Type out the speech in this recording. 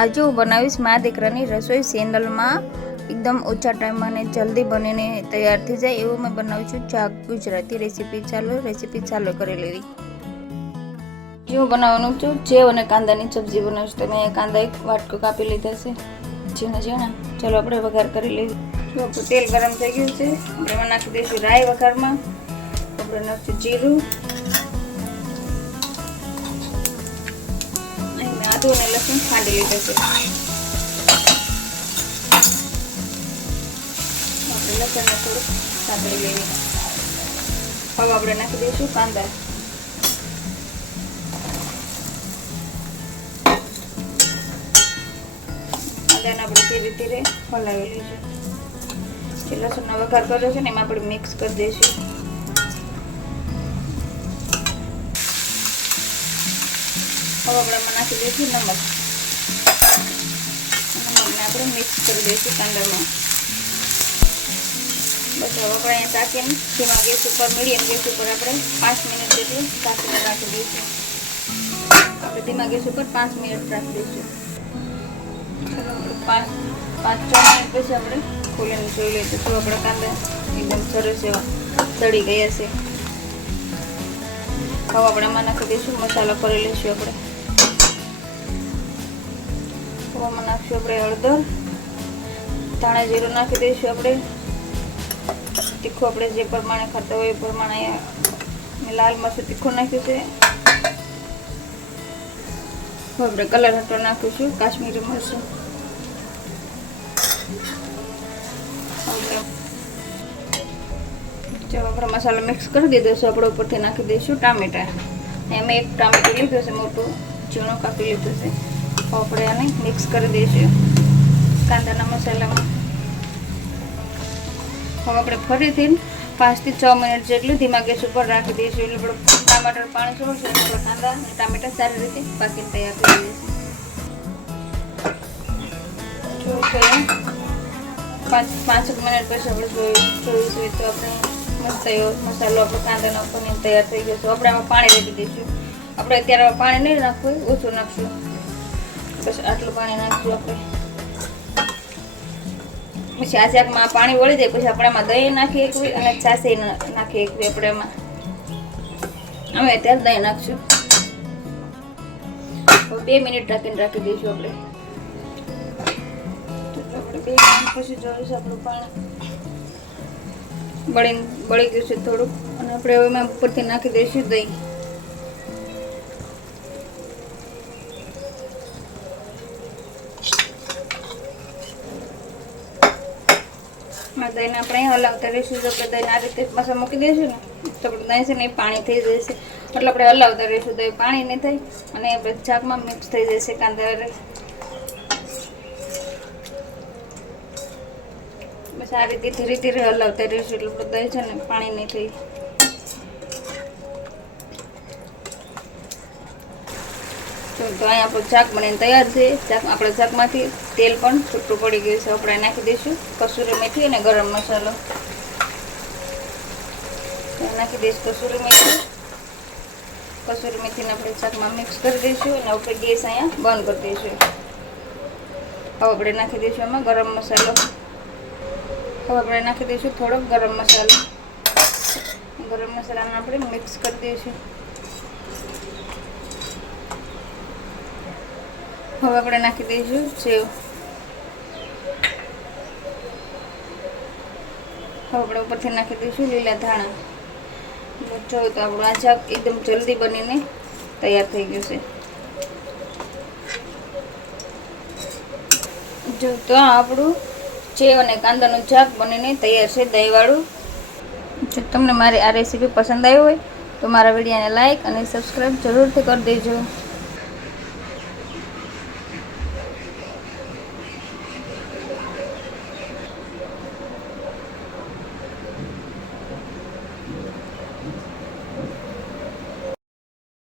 આજે હું બનાવીશ મા દીકરાની રસોઈ ચેનલમાં એકદમ ઓછા ટાઈમમાં અને જલ્દી બનીને તૈયાર થઈ જાય એવું મેં બનાવું છું શાક ગુજરાતી રેસીપી. ચાલો કરી લેવી. હું બનાવવાનું છું સેવ અને કાંદાની સબ્જી બનાવું છું. તો મેં કાંદા એક વાટકો કાપી લીધા છે ઝીણા. ચાલો આપણે વઘાર કરી લેવી. જો આપણું તેલ ગરમ થઈ ગયું છે. આપણે એમાં નાખી દઈશું રાઈ વઘારમાં. આપણે નાખીશું જીરું, આદુ અને લસણ ખાંડી લીધા છે. આપણે લસણને થોડુંક સાંતળી લેવી. હવે આપણે નાખી દઈશું કાંદા. કાંદાને આપણે ધીરે ધીરે હલાવી લઈશું. જે લસણનો વઘાર કર્યો છે ને એમાં આપણે મિક્સ કરી દઈશું. હવે આપણે એમાં નાખી દઈશું નમકને આપણે મિક્સ કરી દઈશું કાંદામાં. બસ હવે આપણે અહીંયા ટાંકીને ધીમા ગેસ ઉપર મીડિયમ ગેસ ઉપર આપણે 5 મિનિટ જેટલું ટાંકીને રાખી દઈશું. આપણે ધીમા ગેસ ઉપર 5 મિનિટ રાખી દઈશું. 5-6 મિનિટ પછી આપણે ખોલીને જોઈ લઈશું તો આપણા કાંદા એકદમ સરસ એવા તળી ગયા છે. હવે આપણે એમાં નાખી દઈશું મસાલો કરી લઈશું. આપણે એમાં નાખીશું આપણે હળદર, ધાણા જીરું નાખી દઈશું. આપણે તીખું આપણે જે પ્રમાણે ખાતા હોય એ પ્રમાણે મેં લાલ મરચું તીખું નાખ્યું છે. હવે આપણે કલર હટવા નાખીશું કાશ્મીરી મરચું. જો આપણે મસાલો મિક્સ કરી દીધો છે. આપણે ઉપરથી નાખી દઈશું ટામેટા. એમાં એક ટામેટું લીધું છે, મોટું ઝીણું કાપી લીધું છે. આપણે આને મિક્સ કરી દઈશું કાંદાના મસાલામાં. હવે આપણે ફરીથી 5 થી 6 મિનિટ જેટલું ધીમા ગેસ ઉપર રાખી દઈશું. એટલે આપણે ટામેટાનું પાણી છોડશે એટલે કાંદા અને ટામેટા સારી રીતે પાકીને તૈયાર થઈ જશે. 5 મિનિટ પછી આપણે જોઈશું તો આપણે મસ્ત એવો મસાલો આપણો કાંદાનો પનીર તૈયાર થઈ ગયો છે. આપણે આમાં પાણી રેડી દઈશું. આપણે અત્યારે પાણી નહીં નાખવું, ઓછું નાખશું. બસ આટલું પાણી નાખશું આપણે. પછી આ શાકમાં પાણી વળી જાય પછી આપણે એમાં દહીં નાખી એકવી અને છાશ નાખી એકવી. આપણે એમાં અમે અત્યારે દહીં નાખશું. 2 મિનિટ રાખીને રાખી દઈશું. આપણે 2 મિનિટ પછી જોઈશું આપણું પાણી બળી ગયું છે થોડુંક. અને આપણે હવે એમાં ઉપરથી નાખી દઈશું દહીં. દહીંને આપણે હલાવતા રહીશું. જો આપણે દહીં આ રીતે પાછા મૂકી દઈશું ને તો આપણે દહીં છે ને એ પાણી થઈ જશે. એટલે આપણે હલાવતા રહીશું. દહીં પાણી નહીં થાય અને આપણે શાકમાં મિક્સ થઈ જશે કાંદા. બસ આ રીતે ધીરે ધીરે હલાવતા રહીશું. એટલે આપણે દહીં છે ને પાણી નહીં થઈ. તો અહીંયા આપણું શાક બનીને તૈયાર છે. આપણે શાકમાંથી તેલ પણ છૂટું પડી ગયું છે. આપણે નાખી દઈશું કસૂરી મેથી અને ગરમ મસાલો. નાખી દઈશું કસૂરી મેથીને આપણે શાકમાં મિક્સ કરી દઈશું અને ઉપર ગેસ અહીંયા બંધ કરી દઈશું. હવે આપણે નાખી દઈશું એમાં ગરમ મસાલો. હવે આપણે નાખી દઈશું થોડોક ગરમ મસાલો. ગરમ મસાલાને આપણે મિક્સ કરી દઈશું. હવે આપણે નાખી દઈશું સેવ. હવે આપણે ઉપરથી નાખી દઈશું લીલા ધાણા. જો તો આપણું આ શાક એકદમ જલ્દી બનીને તૈયાર થઈ ગયું છે. જો તો આપણું સેવ અને કાંદાનું શાક બનીને તૈયાર છે દહીંવાળું. જો તમને મારી આ રેસીપી પસંદ આવી હોય તો મારા વિડીયોને લાઈક અને સબસ્ક્રાઈબ જરૂરથી કરી દેજો.